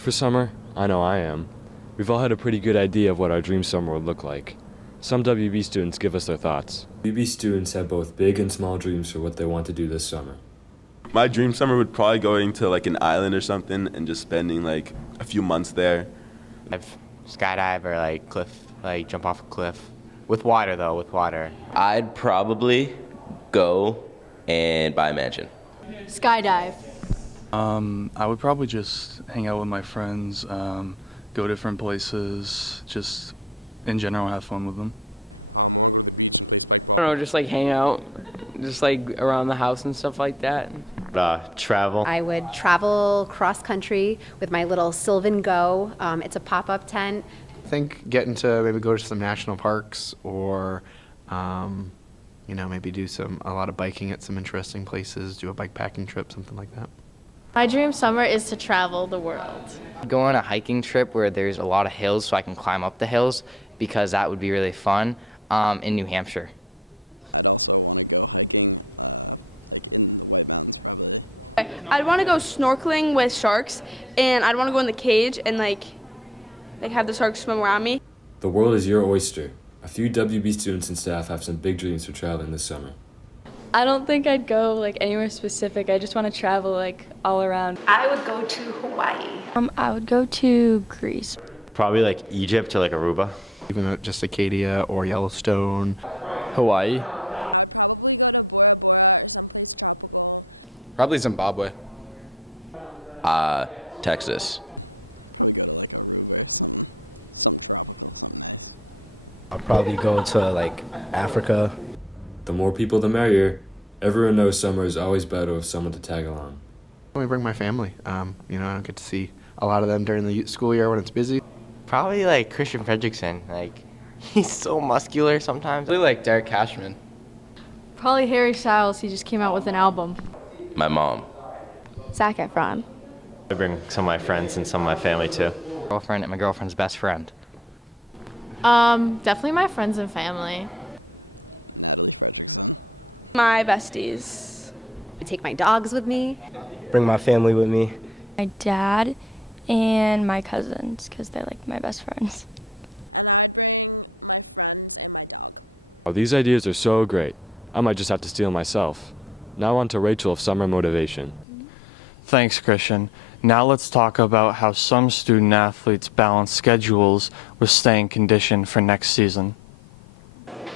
for summer? I know I am. We've all had a pretty good idea of what our dream summer would look like. Some WB students give us their thoughts. WB students have both big and small dreams for what they want to do this summer. My dream summer would probably going to like an island or something and just spending like a few months there. I've skydive or like jump off a cliff. With water though, with water. I'd probably go and buy a mansion. Skydive. I would probably just hang out with my friends, go different places, just in general have fun with them. I don't know, just like hang out, just like around the house and stuff like that. Travel. I would travel cross country with my little Sylvan Go. It's a pop-up tent. I think getting to maybe go to some national parks or, maybe do a lot of biking at some interesting places, do a bikepacking trip, something like that. My dream summer is to travel the world. Go on a hiking trip where there's a lot of hills so I can climb up the hills because that would be really fun in New Hampshire. I'd want to go snorkeling with sharks, and I'd want to go in the cage and like have the sharks swim around me. The world is your oyster. A few WB students and staff have some big dreams for traveling this summer. I don't think I'd go like anywhere specific. I just want to travel like all around. I would go to Hawaii. I would go to Greece. Probably like Egypt or like Aruba. Even just Acadia or Yellowstone. Hawaii. Probably Zimbabwe. Texas. I'll probably go to like Africa. The more people, the merrier. Everyone knows summer is always better with someone to tag along. We bring my family. I don't get to see a lot of them during the school year when it's busy. Probably like Christian Fredrickson. Like he's so muscular sometimes. Probably like Derek Cashman. Probably Harry Styles. He just came out with an album. My mom. Zac Efron. I bring some of my friends and some of my family too. Girlfriend and my girlfriend's best friend. Definitely my friends and family. My besties. I take my dogs with me. Bring my family with me. My dad and my cousins because they're like my best friends. Oh, these ideas are so great. I might just have to steal myself. Now on to Rachel of Summer Motivation. Thanks, Christian. Now let's talk about how some student athletes balance schedules with staying conditioned for next season.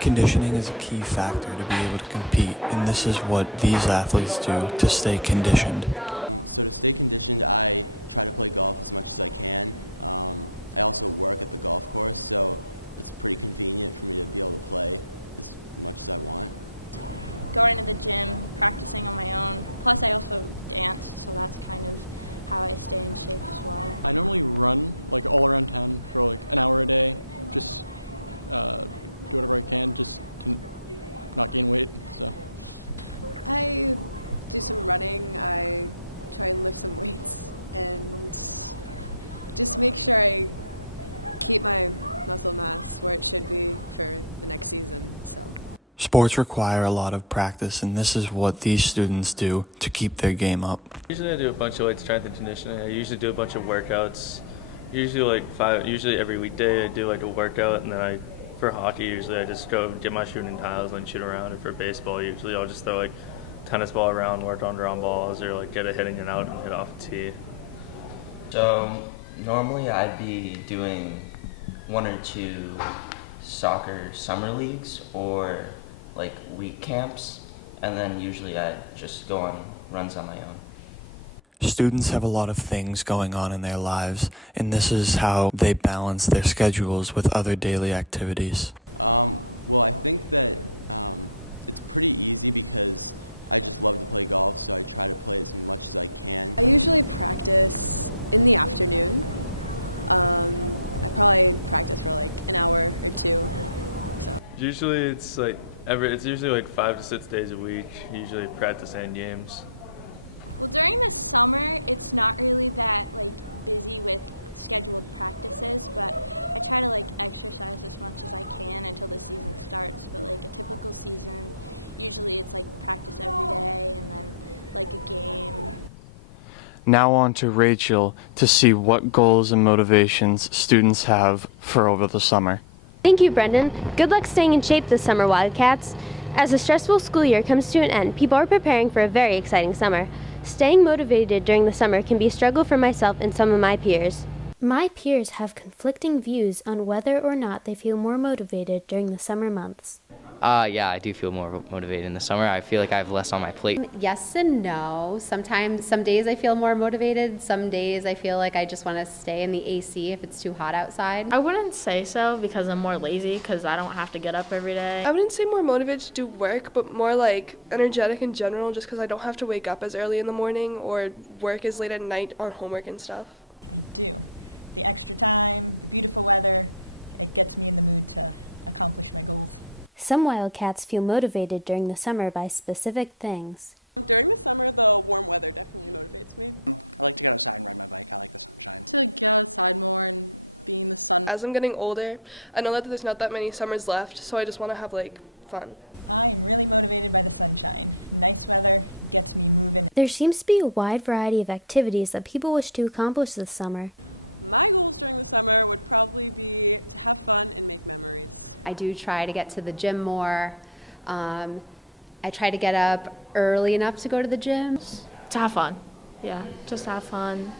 Conditioning is a key factor to be able to compete, and this is what these athletes do to stay conditioned. Sports require a lot of practice, and this is what these students do to keep their game up. Usually I do a bunch of strength and conditioning. I usually do a bunch of workouts. Usually every weekday I do a workout, and then for hockey usually I just go get my shooting tiles and shoot around. And for baseball usually I'll just throw tennis ball around, work on ground balls, or get a hitting and out and hit off the tee. So normally I'd be doing 1 or 2 soccer summer leagues or week camps, and then usually I just go on runs on my own. Students have a lot of things going on in their lives, and this is how they balance their schedules with other daily activities. Usually it's usually 5 to 6 days a week, usually practice and games. Now on to Rachel to see what goals and motivations students have for over the summer. Thank you, Brendan. Good luck staying in shape this summer, Wildcats. As the stressful school year comes to an end, people are preparing for a very exciting summer. Staying motivated during the summer can be a struggle for myself and some of my peers. My peers have conflicting views on whether or not they feel more motivated during the summer months. Yeah, I do feel more motivated in the summer. I feel like I have less on my plate. Yes and no. Sometimes, some days I feel more motivated. Some days I feel like I just want to stay in the AC if it's too hot outside. I wouldn't say so because I'm more lazy because I don't have to get up every day. I wouldn't say more motivated to do work, but more like energetic in general just because I don't have to wake up as early in the morning or work as late at night on homework and stuff. Some Wildcats feel motivated during the summer by specific things. As I'm getting older, I know that there's not that many summers left, so I just want to have fun. There seems to be a wide variety of activities that people wish to accomplish this summer. I do try to get to the gym more. I try to get up early enough to go to the gym. To have fun. Yeah, just have fun.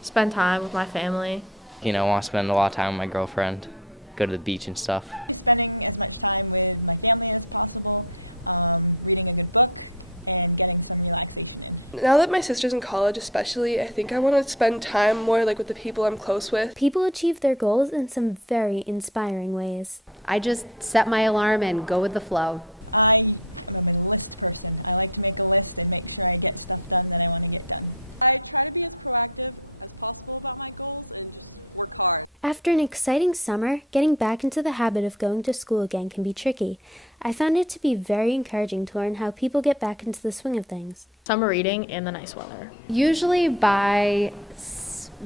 Spend time with my family. I want to spend a lot of time with my girlfriend, go to the beach and stuff. Now that my sister's in college especially, I think I want to spend time more with the people I'm close with. People achieve their goals in some very inspiring ways. I just set my alarm and go with the flow. After an exciting summer, getting back into the habit of going to school again can be tricky. I found it to be very encouraging to learn how people get back into the swing of things. Summer reading and the nice weather. Usually by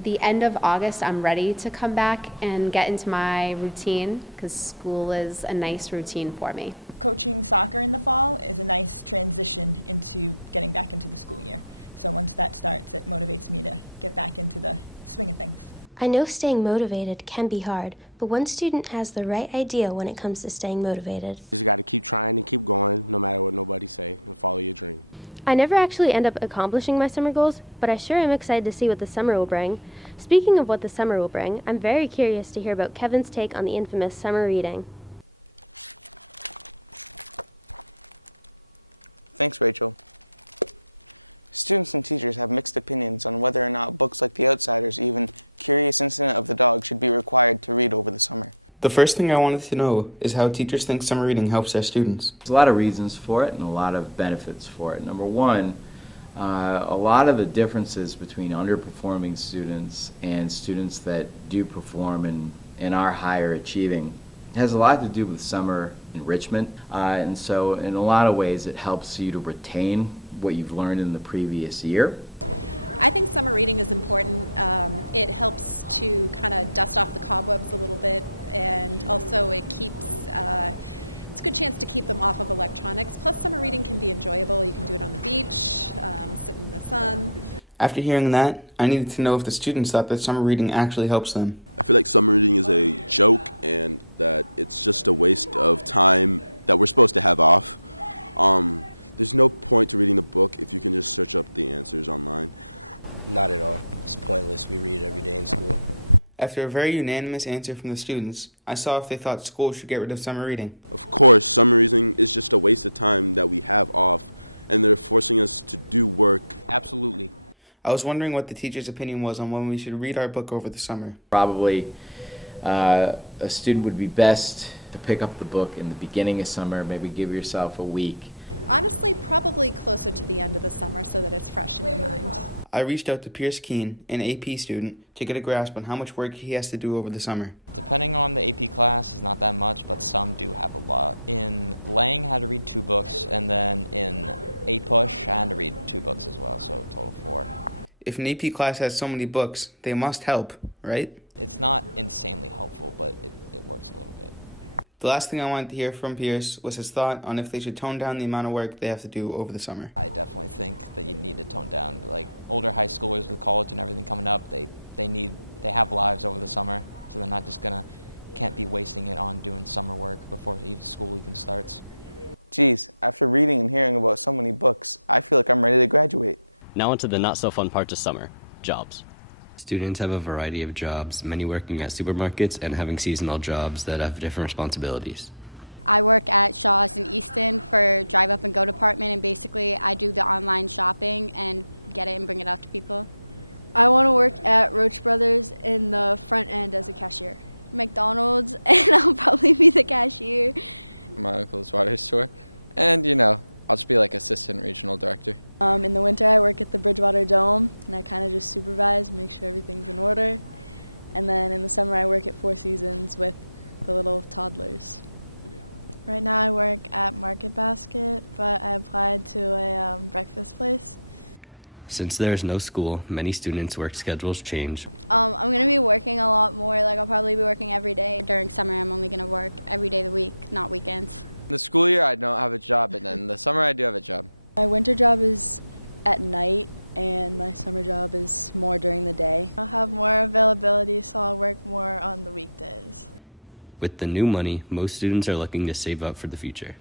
the end of August, I'm ready to come back and get into my routine because school is a nice routine for me. I know staying motivated can be hard, but one student has the right idea when it comes to staying motivated. I never actually end up accomplishing my summer goals, but I sure am excited to see what the summer will bring. Speaking of what the summer will bring, I'm very curious to hear about Kevin's take on the infamous summer reading. The first thing I wanted to know is how teachers think summer reading helps their students. There's a lot of reasons for it and a lot of benefits for it. Number one, a lot of the differences between underperforming students and students that do perform and are higher achieving has a lot to do with summer enrichment. And so in a lot of ways it helps you to retain what you've learned in the previous year. After hearing that, I needed to know if the students thought that summer reading actually helps them. After a very unanimous answer from the students, I saw if they thought schools should get rid of summer reading. I was wondering what the teacher's opinion was on when we should read our book over the summer. Probably a student would be best to pick up the book in the beginning of summer, maybe give yourself a week. I reached out to Pierce Keene, an AP student, to get a grasp on how much work he has to do over the summer. If an AP class has so many books, they must help, right? The last thing I wanted to hear from Pierce was his thought on if they should tone down the amount of work they have to do over the summer. Now onto the not-so-fun parts of summer, jobs. Students have a variety of jobs, many working at supermarkets and having seasonal jobs that have different responsibilities. Since there is no school, many students' work schedules change. With the new money, most students are looking to save up for the future.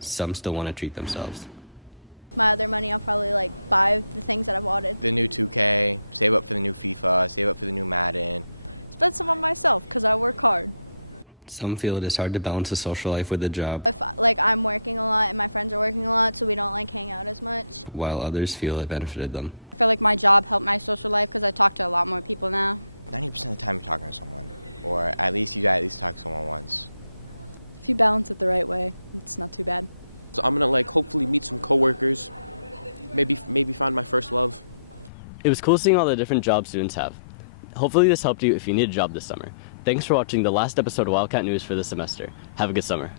Some still want to treat themselves. Some feel it is hard to balance a social life with a job, while others feel it benefited them. It was cool seeing all the different jobs students have. Hopefully this helped you if you need a job this summer. Thanks for watching the last episode of Wildcat News for this semester. Have a good summer.